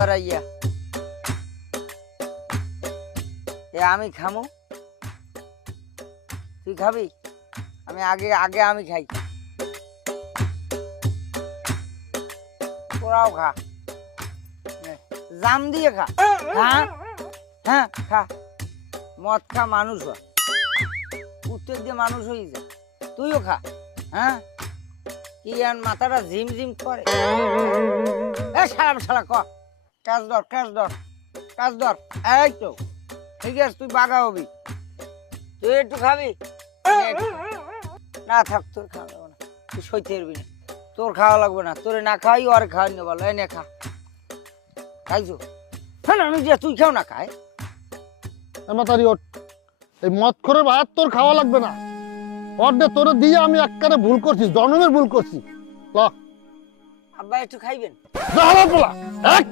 ইয়া এ আমি খামু, তুই খাবি? আমি আগে আগে আমি খাই, তোরাও খা, জাম দিয়ে খা। হ্যাঁ হ্যাঁ খা, মদ খা, মানুষ হ, উত্তর দিয়ে মানুষ হয়ে যা। তুইও খা। হ্যাঁ কি আর মাথাটা ঝিম ঝিম করে। এ শালা শালা ক কাজ ধর, কাজ ধর, কাজ ধর। এই তো ঠিক আছে, তুই বাঘা হবি। তুই একটু খাবি? না থাক, তোর খাওয়া লাগবে না, তুই সইতে পারবি না, তোর খাওয়া লাগবে না। তোরে না খাওয়াই ওর খাওয়াই নে, বলো এনে খা। খাইছো? হ্যাঁ আমি যে তুই খাও না খায়। মাতারি ওঠ, এই মদ করে ভাত তোর খাওয়া লাগবে না। অর্ধে তোরে দিয়ে আমি একবারে ভুল করছি, জন্মের ভুল করছি। ল আব্বা একটু খাইবেন? এক